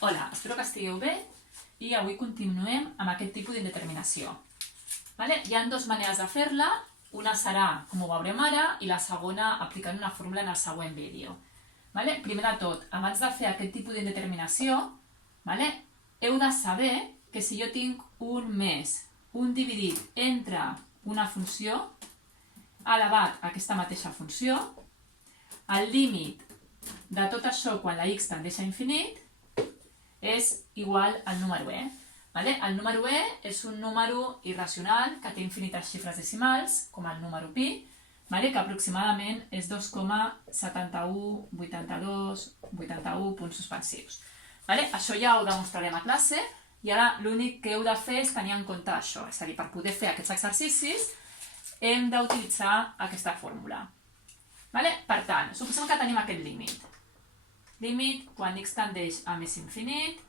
Hola, espero que estigueu bé i avui continuem amb aquest tipus d'indeterminació. Hi ha dues maneres de fer-la, una serà com ho veurem ara i la segona aplicant una fórmula en el següent vídeo. Primer de tot, abans de fer aquest tipus d'indeterminació, heu de saber que si jo tinc un més un dividit entre una funció elevat a aquesta mateixa funció, el límit de tot això quan la x tendeix a infinit és igual al número e. El número e és un número irracional que té infinites xifres decimals, com el número pi, que aproximadament és 2,718281 punts suspensius. Això ja ho demostrarem a classe i ara l'únic que heu de fer és tenir en compte això. És a dir, per poder fer aquests exercicis hem d'utilitzar aquesta fórmula. Per tant, suposem que tenim aquest límit. Límit quan x tendeix a més infinit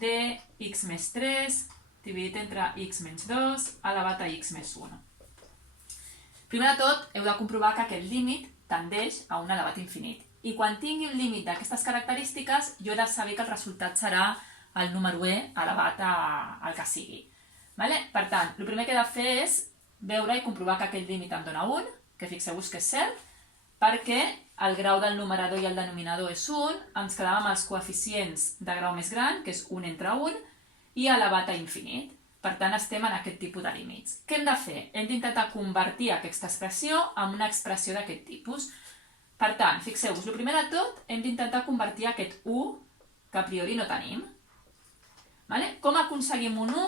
de x més 3 dividit entre x menys 2 elevat a x més 1. Primer de tot, heu de comprovar que aquest límit tendeix a un elevat infinit. I quan tingui un límit d'aquestes característiques, jo he de saber que el resultat serà el número e elevat al que sigui. Per tant, el primer que he de fer és veure i comprovar que aquest límit em dona 1, que fixeu-vos que és cert, perquè el grau del numerador i el denominador és 1, ens quedàvem amb els coeficients de grau més gran, que és 1 entre 1, i elevat a infinit. Per tant, estem en aquest tipus de límits. Què hem de fer? Hem d'intentar convertir aquesta expressió en una expressió d'aquest tipus. Per tant, fixeu-vos, el primer de tot, hem d'intentar convertir aquest 1, que a priori no tenim. Com aconseguim un 1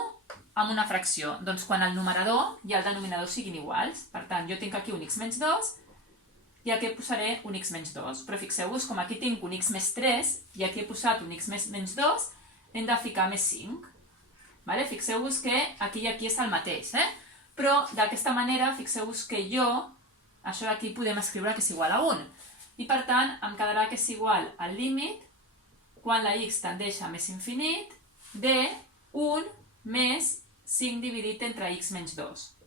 amb una fracció? Doncs quan el numerador i el denominador siguin iguals. Per tant, jo tinc aquí un x menys 2, i aquí posaré un x menys 2. Però fixeu-vos, com aquí tinc un x més 3 i aquí he posat un x menys 2, hem de ficar més 5. Fixeu-vos que aquí i aquí és el mateix. Però d'aquesta manera, fixeu-vos que jo, això d'aquí podem escriure que és igual a 1. I per tant, em quedarà que és igual al límit quan la x tendeix a més infinit de 1 més 5 dividit entre x menys 2.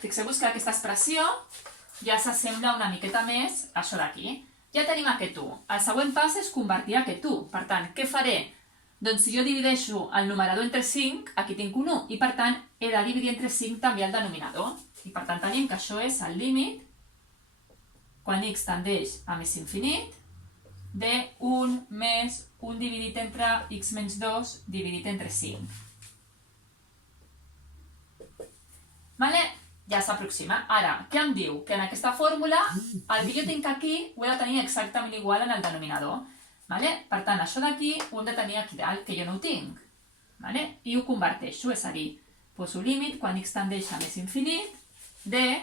Fixeu-vos que aquesta expressió ja s'assembla una miqueta més a això d'aquí. Ja tenim aquest 1. El següent pas és convertir aquest 1. Per tant, què faré? Doncs si jo divideixo el numerador entre 5, aquí tinc un 1. I per tant, he de dividir entre 5 també el denominador. I per tant, tenim que això és el límit quan x tendeix a més infinit de 1 més 1 dividit entre x menys 2 dividit entre 5. Ja s'aproxima. Ara, què em diu? Que en aquesta fórmula, el que jo tinc aquí ho he de tenir exactament igual en el denominador. Per tant, això d'aquí ho hem de tenir aquí dalt, que jo no ho tinc. I ho converteixo, és a dir, poso límit quan x tendeix a més infinit de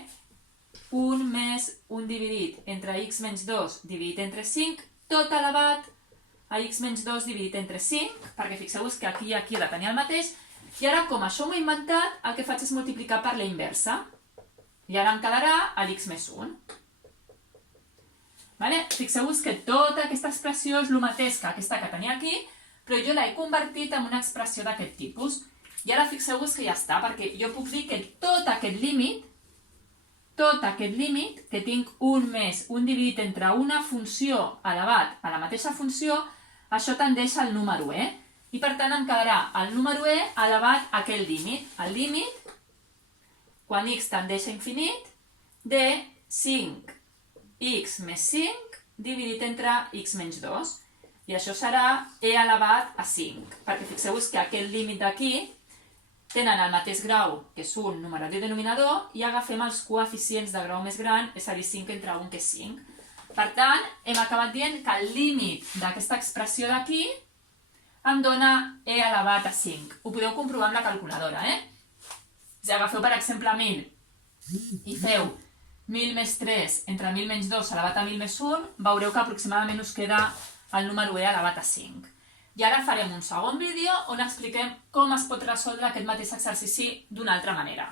1 més 1 dividit entre x menys 2 dividit entre 5, tot elevat a x menys 2 dividit entre 5, perquè fixeu-vos que aquí i aquí he de tenir el mateix. I ara, com això m'ho he inventat, el que faig és multiplicar per la inversa. I ara em quedarà l'x més 1. Fixeu-vos que tota aquesta expressió és el mateix que aquesta que tenia aquí, però jo l'he convertit en una expressió d'aquest tipus. I ara fixeu-vos que ja està, perquè jo puc dir que tot aquest límit, que tinc 1 més 1 dividit entre una funció elevat a la mateixa funció, això tendeix al número e. I per tant em quedarà el número e elevat a aquest límit. El límit, quan x tendeix a infinit, de 5x més 5 dividit entre x menys 2. I això serà e elevat a 5. Perquè fixeu-vos que aquest límit d'aquí tenen el mateix grau, que és un numerador i denominador, i agafem els coeficients de grau més gran, és a dir, 5 entre 1, que és 5. Per tant, hem acabat dient que el límit d'aquesta expressió d'aquí em dona e elevat a 5. Ho podeu comprovar amb la calculadora, Si agafeu, per exemple, 1.000 i feu 1.000 més 3 entre 1.000 menys 2 elevat a 1.000 més 1, veureu que aproximadament us queda el número e elevat a 5. I ara farem un segon vídeo on expliquem com es pot resoldre aquest mateix exercici d'una altra manera.